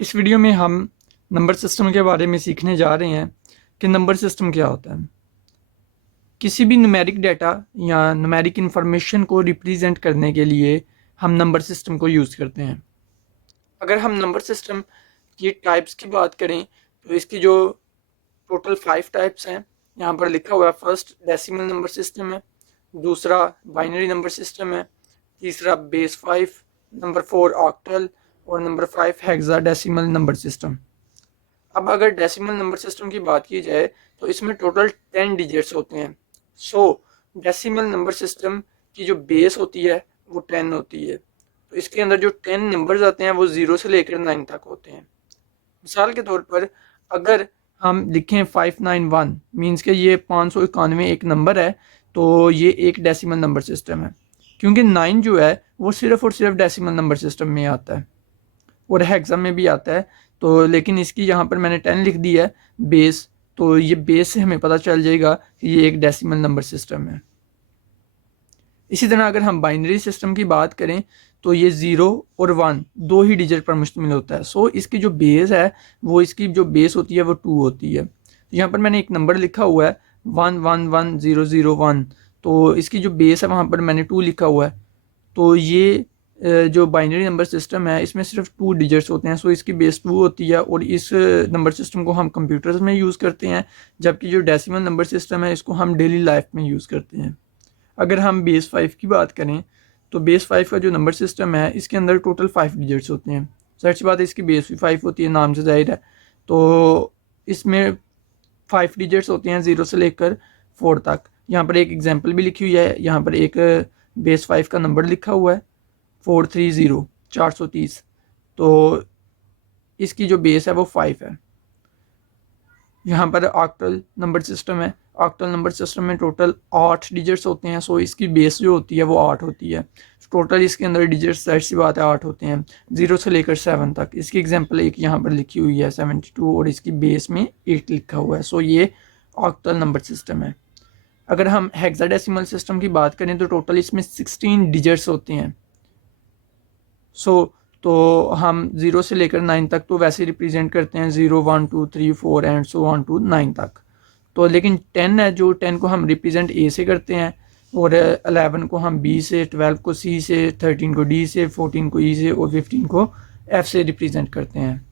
इस वीडियो में हम नंबर सिस्टम के बारे में सीखने जा रहे हैं कि नंबर सिस्टम क्या होता है। किसी भी न्यूमेरिक डाटा या न्यूमेरिक इंफॉर्मेशन को रिप्रेजेंट करने के लिए हम नंबर सिस्टम को यूज़ करते हैं। अगर हम नंबर सिस्टम की टाइप्स की बात करें तो इसकी जो टोटल 5 टाइप्स हैं यहाँ पर लिखा हुआ है। फर्स्ट डेसिमल नंबर सिस्टम है, दूसरा बाइनरी नंबर सिस्टम है, तीसरा बेस 5, नंबर 4 ऑक्टल और नंबर 5 हेक्साडेसिमल नंबर सिस्टम। अब अगर डेसिमल नंबर सिस्टम की बात की जाए तो इसमें टोटल 10 डिजिट्स होते हैं। सो डेसिमल नंबर सिस्टम की जो बेस होती है वो 10 होती है, तो इसके अंदर जो 10 नंबर्स आते हैं वो 0 से लेकर 9 तक होते हैं। मिसाल के तौर पर अगर हम लिखें 591 मीन्स के ये 591 एक नंबर है, तो ये एक डेसिमल नंबर सिस्टम है, क्योंकि 9 जो है वो सिर्फ और सिर्फ डेसिमल नंबर सिस्टम में आता है और हेक्सा में भी आता है। तो लेकिन इसकी यहाँ पर मैंने 10 लिख दी है बेस, तो ये बेस से हमें पता चल जाएगा कि ये एक डेसिमल नंबर सिस्टम है। इसी तरह अगर हम बाइनरी सिस्टम की बात करें तो ये 0 और 1 दो ही डिजिट पर मुश्तमिल होता है। सो इसकी जो बेस है वो इसकी जो बेस होती है वो 2 होती है। तो यहाँ पर मैंने एक नंबर लिखा हुआ है 111001, तो इसकी जो बेस है वहाँ पर मैंने 2 लिखा हुआ है। तो ये जो बाइनरी नंबर सिस्टम है इसमें सिर्फ 2 डिजिट्स होते हैं, सो इसकी बेस 2 होती है और इस नंबर सिस्टम को हम कंप्यूटर्स में यूज़ करते हैं, जबकि जो डेसिमल नंबर सिस्टम है इसको हम डेली लाइफ में यूज़ करते हैं। अगर हम बेस 5 की बात करें तो बेस 5 का जो नंबर सिस्टम है इसके अंदर टोटल 5 डिजिट्स होते हैं। सच बात है, इसकी बेस भी 5 होती है, नाम से जाहिर है। तो इसमें 5 डिजिट्स होते हैं 0 से लेकर 4 तक। यहाँ पर एक एग्जांपल भी लिखी हुई है, यहाँ पर एक बेस 5 का नंबर लिखा हुआ है 430 430, तो इसकी जो बेस है वो 5 है। यहाँ पर ऑक्टल नंबर सिस्टम है, ऑक्टल नंबर सिस्टम में टोटल 8 डिजिट्स होते हैं, सो इसकी बेस जो होती है वो 8 होती है। टोटल इसके अंदर डिजिट्स जाहिर सी बात है 8 होते हैं 0 से लेकर 7 तक। इसकी एग्जांपल एक यहाँ पर लिखी हुई है 72 और इसकी बेस में 8 लिखा हुआ है। सो ये ऑक्टल नंबर सिस्टम है। अगर हम हेक्साडेसिमल सिस्टम की बात करें तो टोटल इसमें 16 डिजिट्स होते हैं। तो हम 0 से लेकर 9 तक तो वैसे रिप्रेजेंट करते हैं 0 1 2 3 4 एंड सो ऑन टू 9 तक। तो लेकिन 10 है, जो 10 को हम रिप्रेजेंट ए से करते हैं और 11 को हम बी से, 12 को सी से, 13 को डी से, 14 को ई से और 15 को एफ से रिप्रेजेंट करते हैं।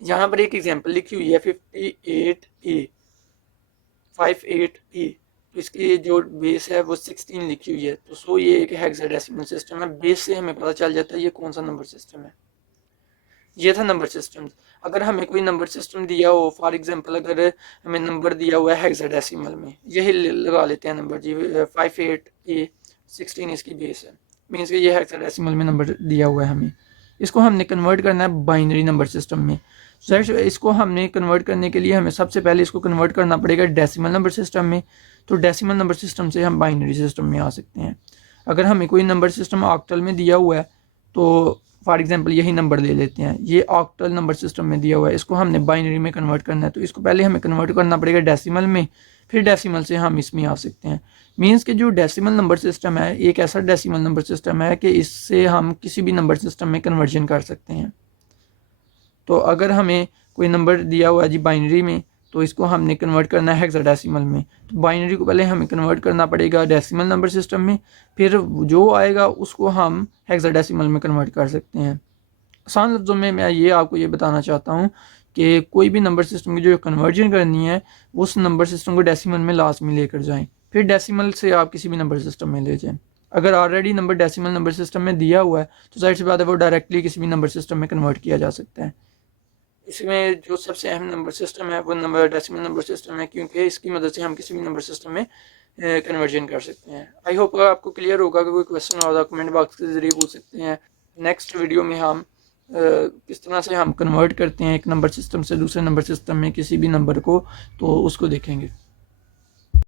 यहाँ पर एक एग्जांपल लिखी हुई है 58A 58A, तो इसकी जो बेस है वो 16 लिखी हुई है। तो सो ये एक हेक्साडेसिमल सिस्टम है। बेस से हमें पता चल जाता है ये कौन सा नंबर सिस्टम है। ये था नंबर सिस्टम। अगर हमें कोई नंबर सिस्टम दिया हो, फॉर एग्जांपल अगर हमें नंबर दिया हुआ है हेक्साडेसिमल में, यही लगा लेते हैं नंबर जी 58A 16 इसकी बेस है, मीन्स कि ये हेक्साडेसिमल में नंबर दिया हुआ है। हमें इसको हमने कन्वर्ट करना है बाइनरी नंबर सिस्टम में। इसको हमने कन्वर्ट करने के लिए हमें सबसे पहले इसको कन्वर्ट करना पड़ेगा डेसिमल नंबर सिस्टम में। तो डेसिमल नंबर सिस्टम से हम बाइनरी सिस्टम में आ सकते हैं। अगर हमें कोई नंबर सिस्टम ऑक्टल में दिया हुआ है तो फॉर एग्जांपल यही नंबर ले लेते हैं, ये ऑक्टल नंबर सिस्टम में दिया हुआ है, इसको हमने बाइनरी में कन्वर्ट करना है। तो इसको पहले हमें कन्वर्ट करना पड़ेगा डेसिमल में, फिर डेसिमल से हम इसमें आ सकते हैं। मीन्स के जो डेसिमल नंबर सिस्टम है एक ऐसा डेसिमल नंबर सिस्टम है कि इससे हम किसी भी नंबर सिस्टम में कन्वर्जन कर सकते हैं। तो अगर हमें कोई नंबर दिया हुआ है जी बाइनरी में, तो इसको हमने कन्वर्ट करना है हेक्साडेसिमल में। तो बाइनरी को पहले हमें कन्वर्ट करना पड़ेगा डेसिमल नंबर सिस्टम में, फिर जो आएगा उसको हम हेक्साडेसिमल में कन्वर्ट कर सकते हैं। आसान लफ्ज़ों में मैं ये आपको ये बताना चाहता हूँ कि कोई भी नंबर सिस्टम की जो कन्वर्जन करनी है उस नंबर सिस्टम को डेसिमल में लास्ट में लेकर जाएं, फिर डेसिमल से आप किसी भी नंबर सिस्टम में ले जाएं। अगर already number decimal number system में दिया हुआ है तो जाहिर सी बात है वो डायरेक्टली किसी भी नंबर सिस्टम में कन्वर्ट किया जा सकता है। इसमें जो सबसे अहम नंबर सिस्टम है वो नंबर डेसिमल नंबर सिस्टम है, क्योंकि इसकी मदद से हम किसी भी नंबर सिस्टम में कन्वर्जन कर सकते हैं। आई होप आपको क्लियर होगा। कि कोई क्वेश्चन होगा कमेंट बॉक्स के ज़रिए पूछ सकते हैं। नेक्स्ट वीडियो में हम किस तरह से हम कन्वर्ट करते हैं एक नंबर सिस्टम से दूसरे नंबर सिस्टम में किसी भी नंबर को, तो उसको देखेंगे।